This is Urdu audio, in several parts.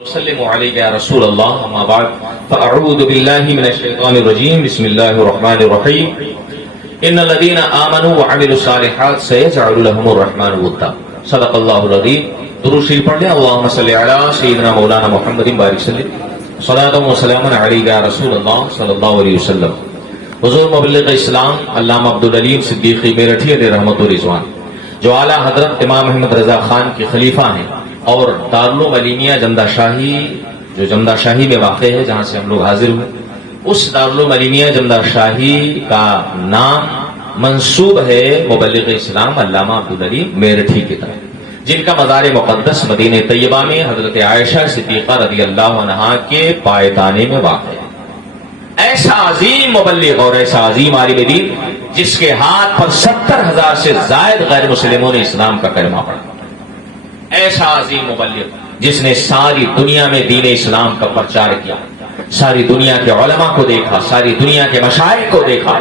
وسلم علیک یا رسول اللہ اما بعد فاعوذ باللہ من الشیطان الرجیم بسم اللہ الرحمن الرحیم ان الذین آمنوا وعملوا الصالحات سیجعل لهم الرحمن ودا صدق اللہ العظیم. درود شریف پڑھ لیں. اللہم صلی علی سیدنا مولانا محمد بارک وسلم صلاۃ و سلام علیک یا رسول اللہ صلی اللہ علیہ وسلم. حضور مبلغ اسلام علامہ عبدالعلیم صدیقی میرٹھی علیہ رحمت و رضوان جو اعلیٰ حضرت امام احمد رضا خان کے خلیفہ ہیں اور دارالعلوم علیمیہ جمدہ شاہی جو جمدہ شاہی میں واقع ہے جہاں سے ہم لوگ حاضر ہوئے, اس دارالعلوم علیمیہ جمدہ شاہی کا نام منسوب ہے مبلغ اسلام علامہ عبدالعلیم میرٹھی کی طرف, جن کا مزار مقدس مدینہ طیبہ میں حضرت عائشہ صدیقہ رضی اللہ عنہا کے پائے میں واقع ہے. ایسا عظیم مبلغ اور ایسا عظیم عالم دین جس کے ہاتھ پر 70,000 سے زائد غیر مسلموں نے اسلام کا کلمہ پڑھا. ایسا عظیم مبلغ جس نے ساری دنیا میں دین اسلام کا پرچار کیا, ساری دنیا کے علماء کو دیکھا, ساری دنیا کے مشائخ کو دیکھا,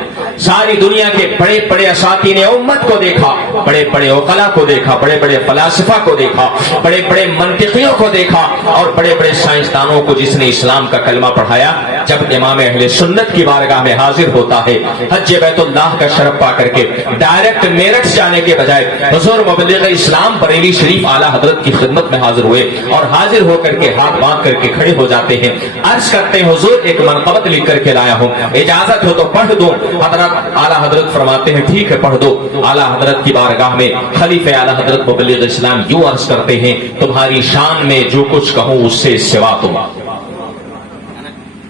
ساری دنیا کے بڑے بڑے اساتین امت کو دیکھا, بڑے بڑے عقلاء کو دیکھا, بڑے بڑے فلاسفہ کو دیکھا, بڑے بڑے منطقیوں کو دیکھا اور بڑے بڑے سائنسدانوں کو جس نے اسلام کا کلمہ پڑھایا. جب امام اہل سنت کی بارگاہ میں حاضر ہوتا ہے حج بیت اللہ کا شرف پا کر کے ڈائریکٹ میرٹھ جانے کے بجائے حضور مبلغ اسلام بریلی شریف اعلیٰ حضرت کی خدمت میں حاضر ہوئے اور حاضر ہو کر کے ہاتھ باندھ کر کے کھڑے ہو جاتے ہیں. عرض کرتے ہیں حضور ایک منقبت لکھ کر کے لایا ہوں, اجازت ہو تو پڑھ دو. حضرت اعلیٰ حضرت فرماتے ہیں ٹھیک ہے پڑھ دو. اعلیٰ حضرت کی بارگاہ میں خلیفہ اعلیٰ حضرت مبلغ اسلام یوں عرض کرتے ہیں تمہاری شان میں جو کچھ کہوں اس سے سوا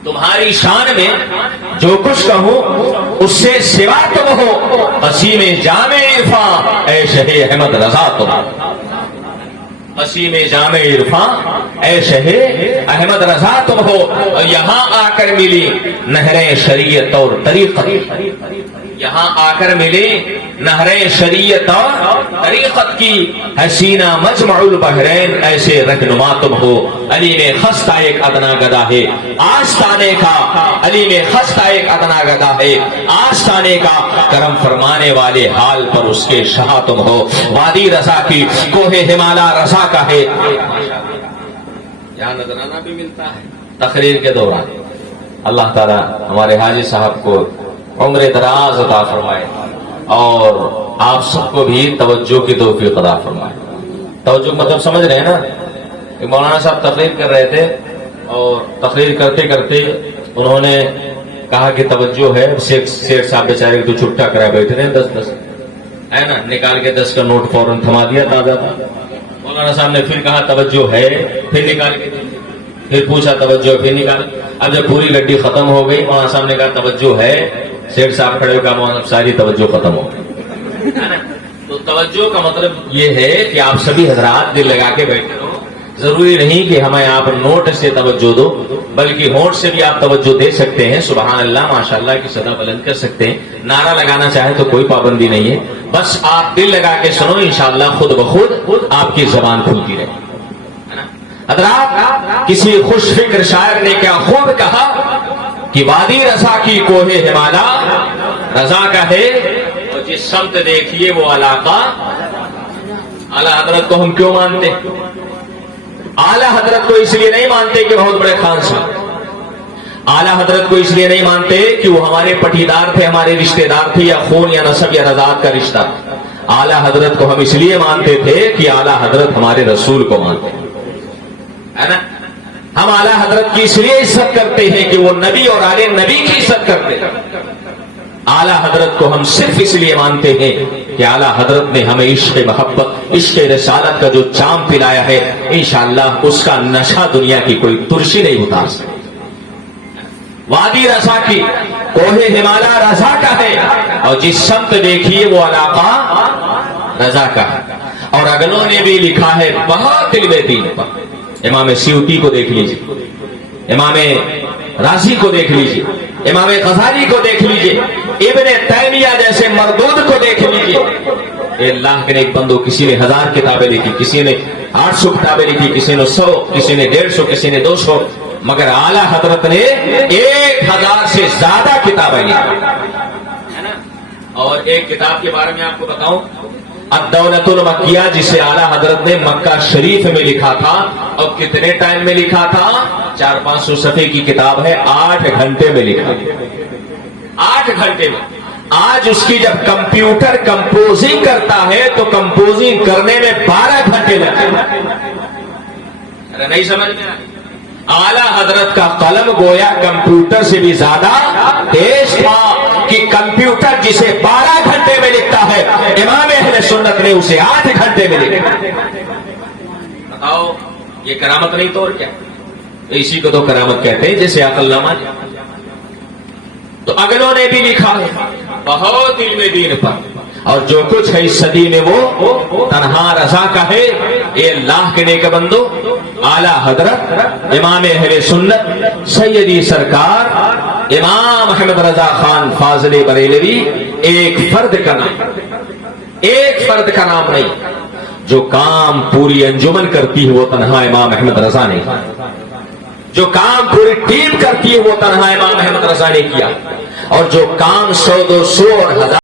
تمہاری شان میں جو کچھ کہوں اس سے سوا تم ہو. قسیم جامع عرفان اے شہ احمد رضا تم, قسیم جامع عرفان اے شہ احمد رضا تم ہو. یہاں آ کر ملی نہریں شریعت اور طریقت, یہاں آ کر ملی نہریں شریعت اور طریقت کی. حسینہ مجمع البحرین ایسے رہنما تم ہو. علی میں خستہ ایک ادنا گدا ہے آستانے کا, علی میں خستہ ایک ادنا گدا ہے آستانے کا. کرم فرمانے والے حال پر اس کے شاہ تم ہو. وادی رضا کی کوہ ہمالا رضا کا ہے. یہاں نظرانہ بھی ملتا ہے. تقریر کے دوران اللہ تعالی ہمارے حاجی صاحب کو عمر دراز عطا فرمائے اور آپ سب کو بھی توجہ کی توفیق عطا فرمائے. توجہ مطلب سمجھ رہے ہیں نا. مولانا صاحب تقریر کر رہے تھے اور تقریر کرتے کرتے انہوں نے کہا کہ توجہ ہے. شیخ صاحب بیچارے تو چھٹا کرا بیٹھے رہے 10 ہے نا, نکال کے 10 کا نوٹ فوراً تھما دیا تازہ تھا. مولانا صاحب نے پھر کہا توجہ ہے, پھر نکال کے پھر پوچھا توجہ, پھر نکال. اب جب پوری گڈی ختم ہو گئی مولانا صاحب نے کہا توجہ ہے. شیخ صاحب کھڑے ہو کہا مولانا ساری توجہ ختم ہو گئی. تو توجہ کا مطلب یہ ہے کہ آپ سبھی حضرات دل لگا کے بیٹھے ہو. ضروری نہیں کہ ہمیں آپ نوٹ سے توجہ دو بلکہ ہونٹ سے بھی آپ توجہ دے سکتے ہیں. سبحان اللہ ماشاءاللہ کی صدا بلند کر سکتے ہیں. نعرہ لگانا چاہے تو کوئی پابندی نہیں ہے, بس آپ دل لگا کے سنو, انشاءاللہ خود بخود آپ کی زبان کھلتی رہے. حضرات کسی خوش فکر شاعر نے کیا خوب کہا کہ وادی رضا کی کوہ ہمالا رضا کا ہے اور جس سمت دیکھیے وہ علاقہ. اعلیٰ حضرت کو ہم کیوں مانتے؟ اعلیٰ حضرت کو اس لیے نہیں مانتے کہ بہت بڑے خان صاحب. اعلیٰ حضرت کو اس لیے نہیں مانتے کہ وہ ہمارے پٹیدار تھے, ہمارے رشتہ دار تھے, یا خون یا نسب یا رضاعت کا رشتہ. اعلیٰ حضرت کو ہم اس لیے مانتے تھے کہ اعلیٰ حضرت ہمارے رسول کو مانتے ہے نا. ہم اعلیٰ حضرت کی اس لیے عزت کرتے ہیں کہ وہ نبی اور آل نبی کی عزت کرتے ہیں. اعلیٰ حضرت کو ہم صرف اس لیے مانتے ہیں کہ اعلیٰ حضرت نے ہمیں عشق محبت عشق رسالت کا جو چام پلایا ہے انشاءاللہ اس کا نشہ دنیا کی کوئی ترشی نہیں اتار سکتی. وادی رضا کی کوہ ہمالا رضا کا ہے اور جس سمت دیکھیے وہ علاقہ رضا کا ہے. اور اگلوں نے بھی لکھا ہے بہت علم دین پر. امام سیوطی کو دیکھ لیجیے, امام رازی کو دیکھ لیجیے, امام غزالی کو دیکھ لیجیے, ابن تیمیہ جیسے مردود کو دیکھ لیجیے. اللہ کے ایک بندو کسی نے 1000 کتابیں لکھی, کسی نے 800 کتابیں لکھی, کسی نے 100, کسی نے 150, کسی نے 200, مگر اعلیٰ حضرت نے 1000 سے زیادہ کتابیں لکھی. اور ایک کتاب کے بارے میں آپ کو بتاؤں, الدولۃ المکیہ جسے اعلیٰ حضرت نے مکہ شریف میں لکھا تھا، اور کتنے ٹائم میں لکھا تھا؟ 400-500 صفحے کی کتاب ہے، 8 گھنٹے میں لکھا، 8 گھنٹے میں۔ آج اس کی جب کمپیوٹر کمپوزنگ کرتا ہے تو کمپوزنگ کرنے میں 12 گھنٹے لگتے ہیں۔ ارے نہیں سمجھ میں؟ اعلیٰ حضرت کا قلم گویا کمپیوٹر سے بھی زیادہ تیز تھا، کہ کمپیوٹر جسے 12 گھنٹے میں لکھتا ہے، امام اہل سنت نے اسے 8 گھنٹے میں لکھا۔ بتاؤ یہ کرامت نہیں تو اور کیا؟ اسی کو تو کرامت کہتے ہیں، جیسے عقل نہ مانے۔ تو اگلوں نے بھی لکھا ہے بہت علم دین پر، اور جو کچھ ہے اس صدی میں وہ تنہا رضا کا ہے۔ اے اللہ کے نیک بندو، اعلیٰ حضرت امام اہل سنت سیدی سرکار امام احمد رضا خان فاضل بریلوی ایک فرد کا نام، ایک فرد کا نام نہیں، جو کام پوری انجمن کرتی ہے وہ تنہا امام احمد رضا نے، جو کام پوری ٹیم کرتی ہے وہ تنہا امام احمد رضا نے کیا، اور جو کام 100 200 اور 1000